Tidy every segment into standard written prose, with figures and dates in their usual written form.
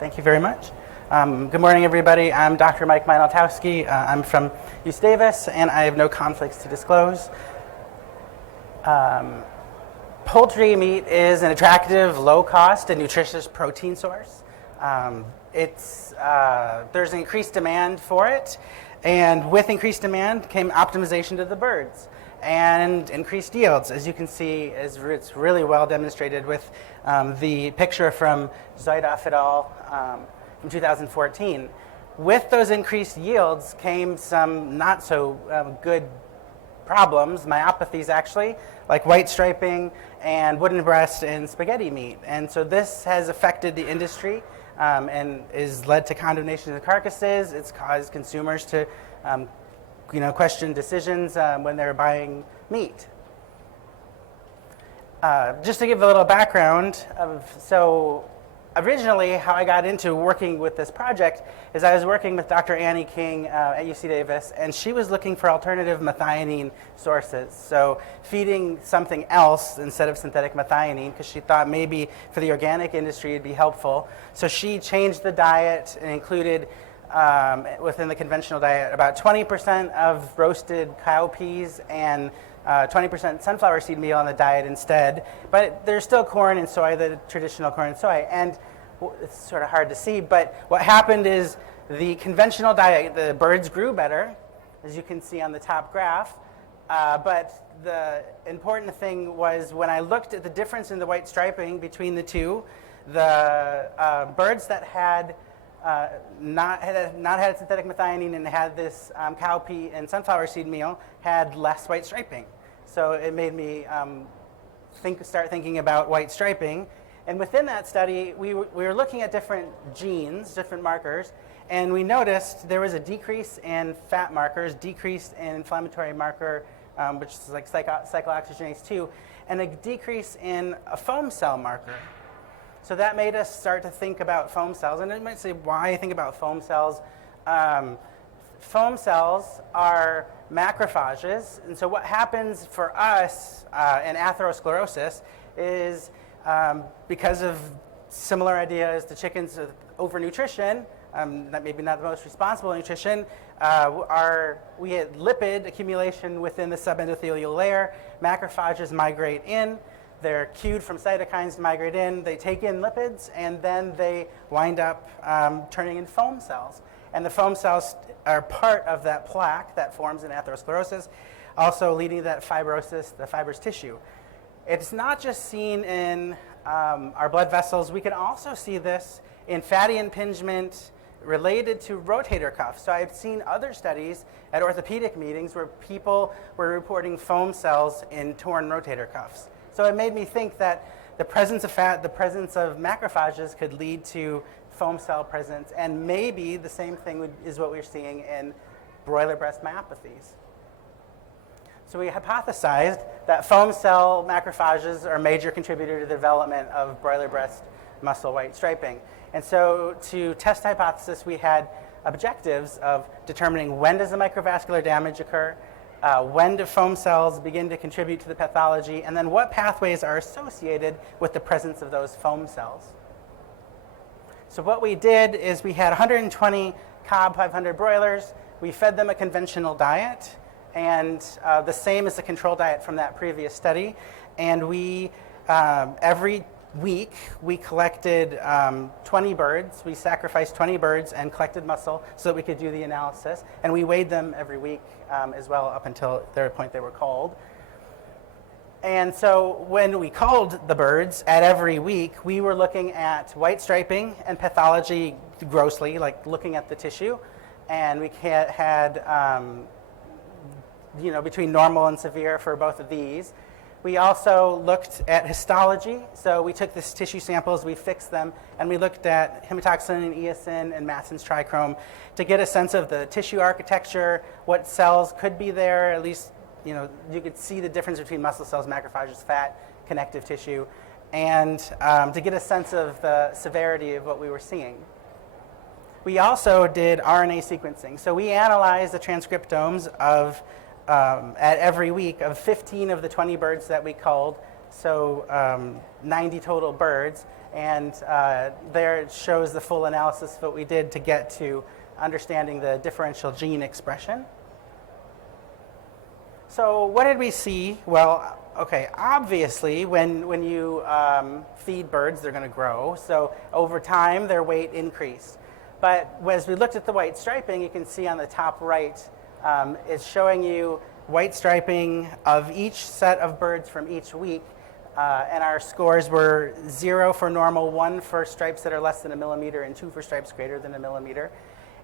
Thank you very much. Good morning, everybody. I'm Dr. Mike Mienaltowski. I'm from UC Davis, and I have no conflicts to disclose. Poultry meat is an attractive, low-cost, and nutritious protein source. There's increased demand for it, and with increased demand came optimization to the birds and increased yields. As you can see, it's really well demonstrated with the picture from Zoidoff et al. From 2014. With those increased yields came some not so good problems, myopathies actually, like white striping and wooden breast and spaghetti meat. And so this has affected the industry and has led to condemnation of the carcasses. It's caused consumers to question decisions when they're buying meat. Just to give a little background, originally how I got into working with this project is I was working with Dr. Annie King at UC Davis, and she was looking for alternative methionine sources. So feeding something else instead of synthetic methionine, because she thought maybe for the organic industry it'd be helpful. So she changed the diet and included within the conventional diet about 20% of roasted cowpeas and 20% sunflower seed meal on the diet instead. But there's still corn and soy, the traditional corn and soy. And it's sort of hard to see, but what happened is the conventional diet, the birds grew better, as you can see on the top graph. But the important thing was when I looked at the difference in the white striping between the two, the birds that had not had synthetic methionine and had this cowpea and sunflower seed meal had less white striping. So it made me start thinking about white striping. And within that study, we were looking at different genes, different markers, and we noticed there was a decrease in fat markers, decrease in inflammatory marker, which is like cyclooxygenase 2, and a decrease in a foam cell marker. So that made us start to think about foam cells. And you might say, why think about foam cells? Foam cells are macrophages. And so what happens for us in atherosclerosis is because of similar ideas to chickens of overnutrition, maybe not the most responsible nutrition, we had lipid accumulation within the subendothelial layer. Macrophages migrate in. They're cued from cytokines to migrate in. They take in lipids, and then they wind up turning in foam cells. And the foam cells are part of that plaque that forms in atherosclerosis, also leading to that fibrosis, the fibrous tissue. It's not just seen in our blood vessels. We can also see this in fatty impingement related to rotator cuffs. So I've seen other studies at orthopedic meetings where people were reporting foam cells in torn rotator cuffs. So it made me think that the presence of fat, the presence of macrophages could lead to foam cell presence, and maybe the same thing is what we're seeing in broiler breast myopathies. So we hypothesized that foam cell macrophages are a major contributor to the development of broiler breast muscle white striping. And so to test the hypothesis, we had objectives of determining when does the microvascular damage occur, when do foam cells begin to contribute to the pathology, and then what pathways are associated with the presence of those foam cells. So what we did is we had 120 Cobb 500 broilers. We fed them a conventional diet, and the same as the control diet from that previous study. And we, every week, we collected 20 birds. We sacrificed 20 birds and collected muscle so that we could do the analysis. And we weighed them every week as well up until the point they were culled. And so when we culled the birds at every week, we were looking at white striping and pathology grossly, like looking at the tissue. And we had between normal and severe for both of these. We also looked at histology. So we took this tissue samples, we fixed them, and we looked at hematoxin and eosin and Matson's trichrome to get a sense of the tissue architecture, what cells could be there, at least you could see the difference between muscle cells, macrophages, fat, connective tissue, and to get a sense of the severity of what we were seeing. We also did RNA sequencing. So we analyzed the transcriptomes of at every week of 15 of the 20 birds that we culled, so 90 total birds, And there it shows the full analysis of what we did to get to understanding the differential gene expression. So what did we see? Well, okay, obviously when you feed birds, they're going to grow. So over time, their weight increased. But as we looked at the white striping, you can see on the top right, it's showing you white striping of each set of birds from each week. And our scores were 0 for normal, 1 for stripes that are less than 1 millimeter, and 2 for stripes greater than 1 millimeter.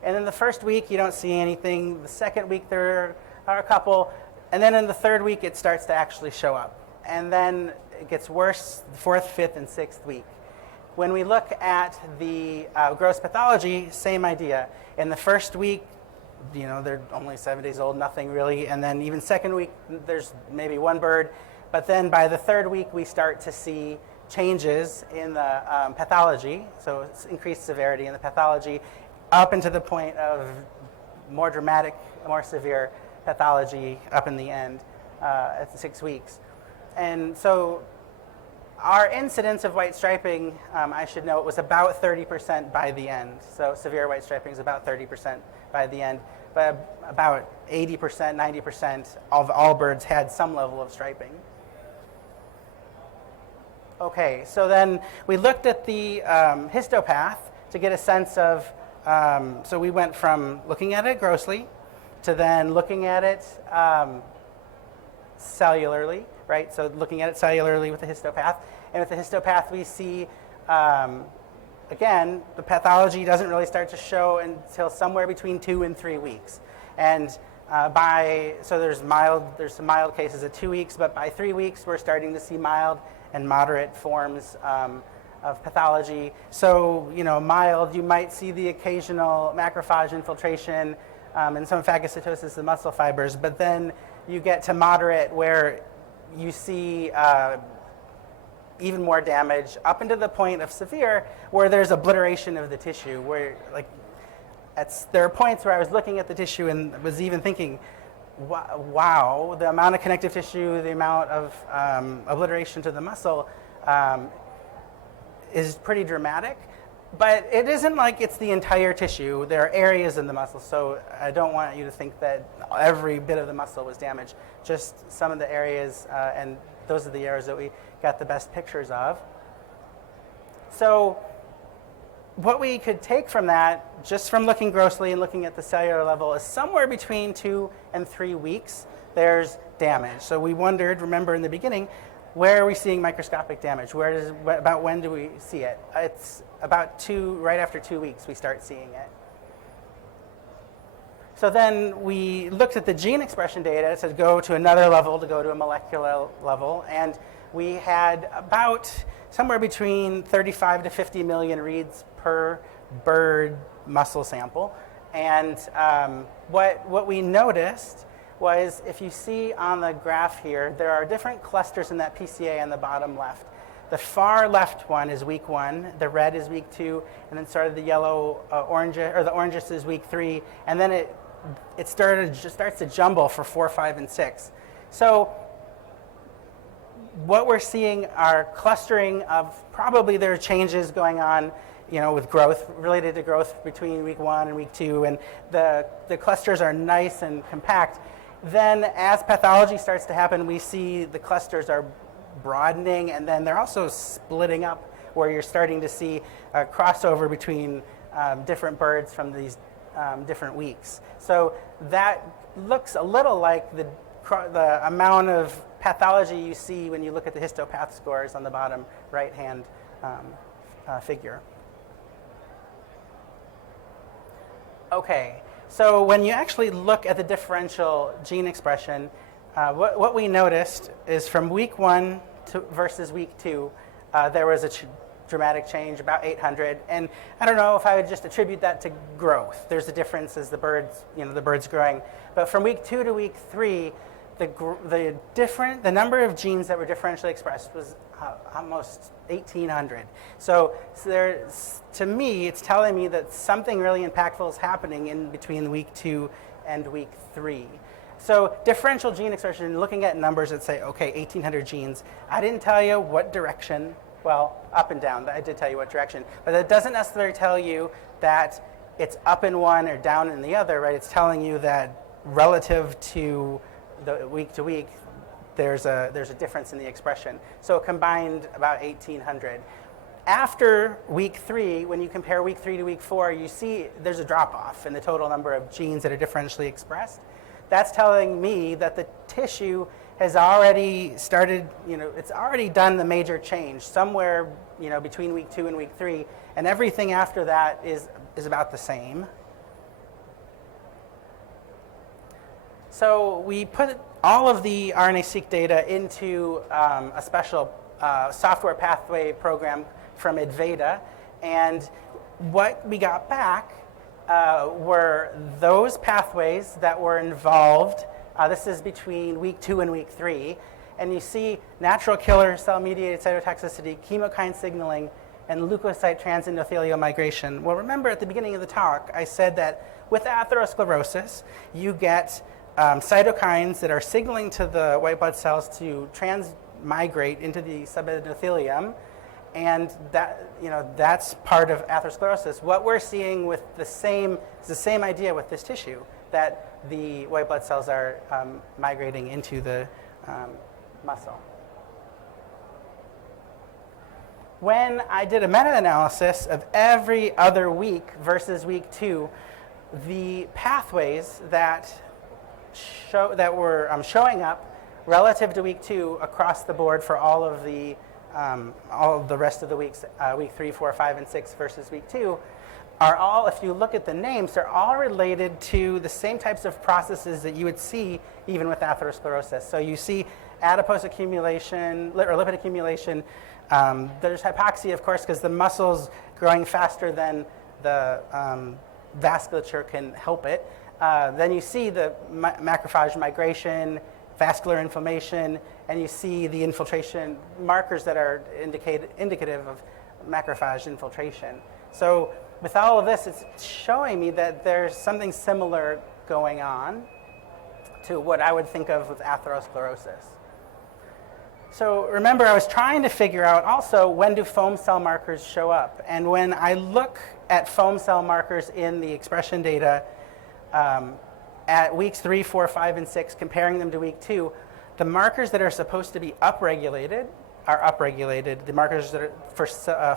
And in the first week, you don't see anything. The second week, there are a couple. And then in the third week, it starts to actually show up. And then it gets worse the fourth, fifth, and sixth week. When we look at the gross pathology, same idea. In the first week, they're only 7 days old, nothing really. And then even second week, there's maybe one bird. But then by the third week, we start to see changes in the pathology. So it's increased severity in the pathology up into the point of more dramatic, more severe pathology up in the end at the 6 weeks. And so our incidence of white striping, I should note, was about 30% by the end. So severe white striping is about 30% by the end. But about 80%, 90% of all birds had some level of striping. Okay, so then we looked at the histopath to get a sense of, so we went from looking at it grossly to then looking at it cellularly, right? So looking at it cellularly with the histopath. And with the histopath, we see, again, the pathology doesn't really start to show until somewhere between 2 and 3 weeks. And so there's some mild cases at 2 weeks, but by 3 weeks, we're starting to see mild and moderate forms of pathology. So, mild, you might see the occasional macrophage infiltration and some phagocytosis of muscle fibers, but then you get to moderate where you see even more damage up into the point of severe where there's obliteration of the tissue, where there are points where I was looking at the tissue and was even thinking, wow, the amount of connective tissue, the amount of obliteration to the muscle is pretty dramatic. But it isn't like it's the entire tissue. There are areas in the muscle, so I don't want you to think that every bit of the muscle was damaged. Just some of the areas, and those are the areas that we got the best pictures of. So what we could take from that, just from looking grossly and looking at the cellular level, is somewhere between 2 and 3 weeks, there's damage. So we wondered, remember in the beginning, where are we seeing microscopic damage? About when do we see it? It's about right after 2 weeks we start seeing it. So then we looked at the gene expression data to go to another level, to go to a molecular level, and we had about somewhere between 35 to 50 million reads per bird muscle sample. And what we noticed was, if you see on the graph here, there are different clusters in that PCA on the bottom left. The far left one is week 1, the red is week 2, and then sort of the yellow, the oranges is week 3, and then it starts to jumble for 4, 5, and 6. So what we're seeing are clustering of, probably there are changes going on, with growth, related to growth between week 1 and week 2, and the clusters are nice and compact. Then as pathology starts to happen, we see the clusters are broadening, and then they're also splitting up, where you're starting to see a crossover between different birds from these different weeks. So that looks a little like the amount of pathology you see when you look at the histopath scores on the bottom right-hand figure. Okay, so when you actually look at the differential gene expression, what we noticed is from week 1 versus week 2, there was a dramatic change, about 800. And I don't know if I would just attribute that to growth. There's a difference as the bird's growing. But from week 2 to week 3, the number of genes that were differentially expressed was almost 1,800. So to me, it's telling me that something really impactful is happening in between week 2 and week 3. So differential gene expression, looking at numbers that say, okay, 1,800 genes. I didn't tell you what direction, Well, up and down. I did tell you what direction. But it doesn't necessarily tell you that it's up in one or down in the other, right? It's telling you that relative to the week to week, there's a difference in the expression. So combined about 1,800. After week 3, when you compare week 3 to week 4, you see there's a drop-off in the total number of genes that are differentially expressed. That's telling me that the tissue has already started, it's already done the major change somewhere, between week 2 and week 3, and everything after that is about the same. So we put all of the RNA-seq data into a special software pathway program from Advaita, and what we got back were those pathways that were involved. This is between week 2 and week 3, and you see natural killer cell-mediated cytotoxicity, chemokine signaling, and leukocyte transendothelial migration. Well, remember at the beginning of the talk, I said that with atherosclerosis, you get cytokines that are signaling to the white blood cells to transmigrate into the subendothelium, and that's part of atherosclerosis. What we're seeing with the same idea with this tissue, that the white blood cells are migrating into the muscle. When I did a meta-analysis of every other week versus week 2, the pathways that were showing up relative to week 2 across the board for all of the rest of the weeks, week 3, 4, 5, and 6 versus week 2, are all, if you look at the names, they're all related to the same types of processes that you would see even with atherosclerosis. So you see adipose accumulation or lipid accumulation. There's hypoxia, of course, because the muscle's growing faster than the vasculature can help it. Then you see the macrophage migration, vascular inflammation, and you see the infiltration markers that are indicative of macrophage infiltration. So with all of this, it's showing me that there's something similar going on to what I would think of with atherosclerosis. So remember, I was trying to figure out also when do foam cell markers show up. And when I look at foam cell markers in the expression data at weeks 3, 4, 5, and 6, comparing them to week 2, the markers that are supposed to be upregulated are upregulated, the markers that are for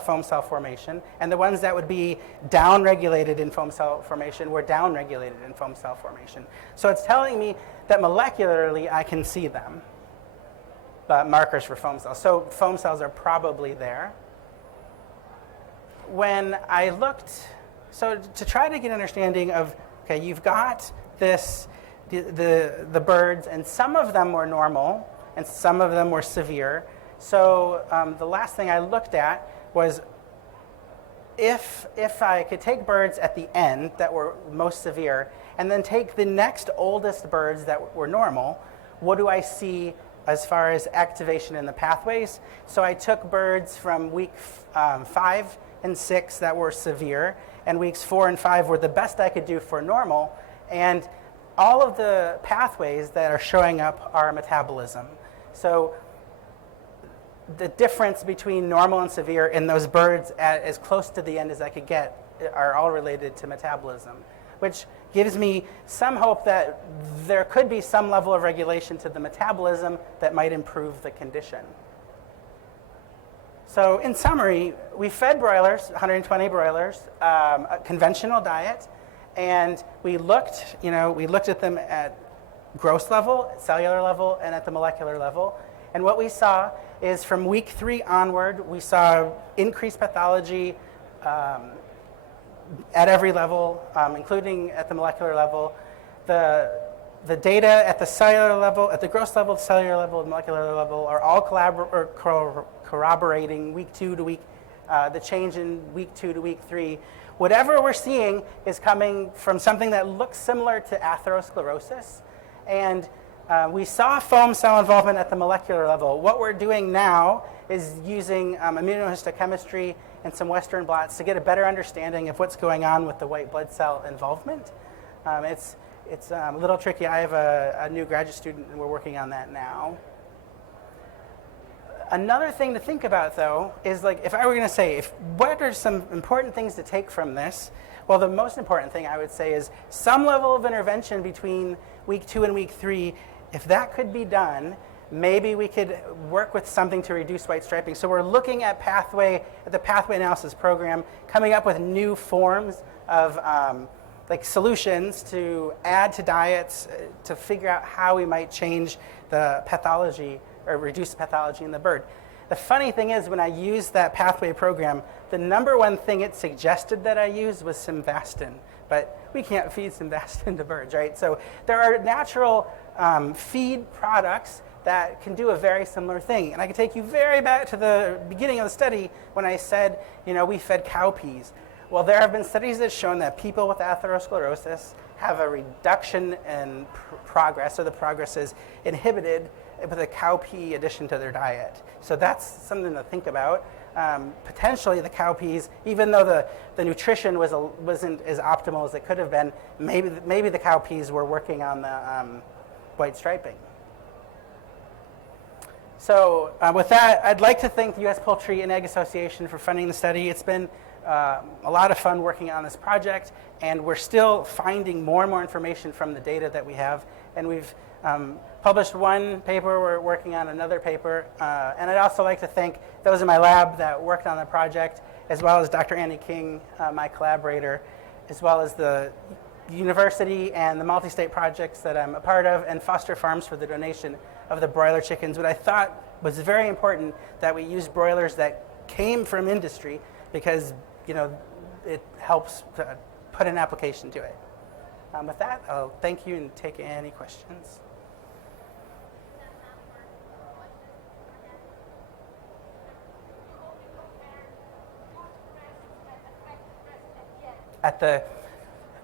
foam cell formation, and the ones that would be downregulated in foam cell formation were downregulated in foam cell formation. So it's telling me that molecularly I can see them, markers for foam cells. So foam cells are probably there. When I looked, so to try to get an understanding of, okay, you've got this, the birds, and some of them were normal, and some of them were severe. So the last thing I looked at was if I could take birds at the end that were most severe, and then take the next oldest birds that were normal, what do I see as far as activation in the pathways? So I took birds from week 5 and 6 that were severe, and weeks 4 and 5 were the best I could do for normal, and all of the pathways that are showing up are metabolism. So the difference between normal and severe in those birds at as close to the end as I could get are all related to metabolism, which gives me some hope that there could be some level of regulation to the metabolism that might improve the condition. So in summary, we fed broilers, 120 broilers, a conventional diet, and we looked at them at gross level, cellular level, and at the molecular level. And what we saw is from week 3 onward, we saw increased pathology at every level, including at the molecular level. The data at the cellular level, at the gross level, the cellular level, and molecular level are all corroborating week 2 to week, the change in week 2 to week 3. Whatever we're seeing is coming from something that looks similar to atherosclerosis. And we saw foam cell involvement at the molecular level. What we're doing now is using immunohistochemistry and some Western blots to get a better understanding of what's going on with the white blood cell involvement. It's a little tricky. I have a new graduate student, and we're working on that now. Another thing to think about, though, is like if I were going to say, what are some important things to take from this? Well, the most important thing I would say is some level of intervention between week 2 and week 3. If that could be done, maybe we could work with something to reduce white striping. So we're looking at the pathway analysis program, coming up with new forms of like solutions to add to diets to figure out how we might change the pathology or reduce the pathology in the bird. The funny thing is, when I used that pathway program, the number one thing it suggested that I use was simvastatin, but we can't feed simvastatin to birds, right? So there are natural feed products that can do a very similar thing. And I can take you very back to the beginning of the study when I said, we fed cowpeas. Well, there have been studies that have shown that people with atherosclerosis have a reduction in progress, so the progress is inhibited with a cowpea addition to their diet. So that's something to think about. Potentially the cowpeas, even though the nutrition wasn't as optimal as it could have been, maybe the cowpeas were working on the white striping. So with that, I'd like to thank the US Poultry and Egg Association for funding the study. It's been a lot of fun working on this project, and we're still finding more and more information from the data that we have. And we've published one paper, we're working on another paper. And I'd also like to thank those in my lab that worked on the project, as well as Dr. Annie King, my collaborator, as well as the university and the multi-state projects that I'm a part of, and Foster Farms for the donation of the broiler chickens. What I thought was very important that we use broilers that came from industry, because it helps to put an application to it. With that, I'll thank you and take any questions.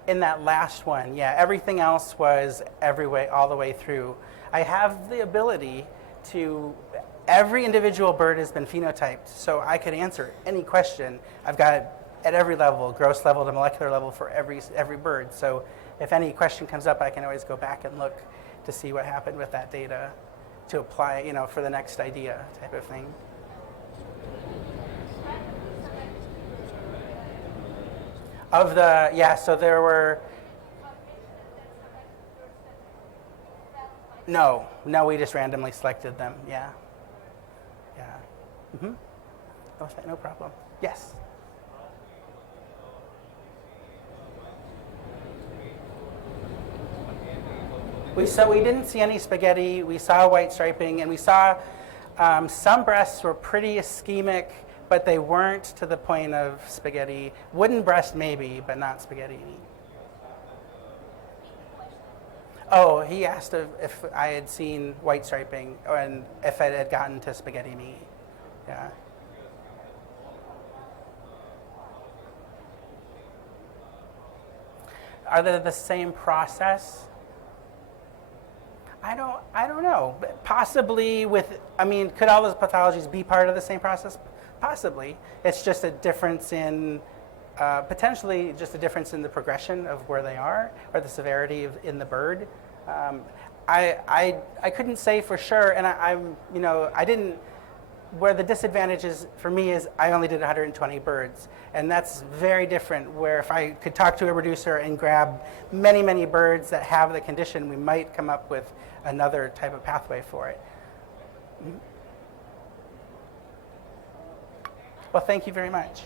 In that last one, yeah, everything else was all the way through. I have the ability to, every individual bird has been phenotyped, so I could answer any question. I've got at every level, gross level to molecular level for every bird. So if any question comes up, I can always go back and look to see what happened with that data to apply, for the next idea type of thing. So there were, no, we just randomly selected them, yeah. Mm-hmm. No problem. Yes? We didn't see any spaghetti, we saw white striping, and we saw some breasts were pretty ischemic, but they weren't to the point of spaghetti. Wooden breast maybe, but not spaghetti meat. Oh, he asked if I had seen white striping and if it had gotten to spaghetti meat. Yeah. Are they the same process? I don't know. Possibly could all those pathologies be part of the same process? Possibly. It's just a difference in, potentially just a difference in the progression of where they are, or the severity in the bird. I couldn't say for sure, and I didn't, where the disadvantage is for me is I only did 120 birds, and that's very different, where if I could talk to a reducer and grab many, many birds that have the condition, we might come up with another type of pathway for it. Well, thank you very much.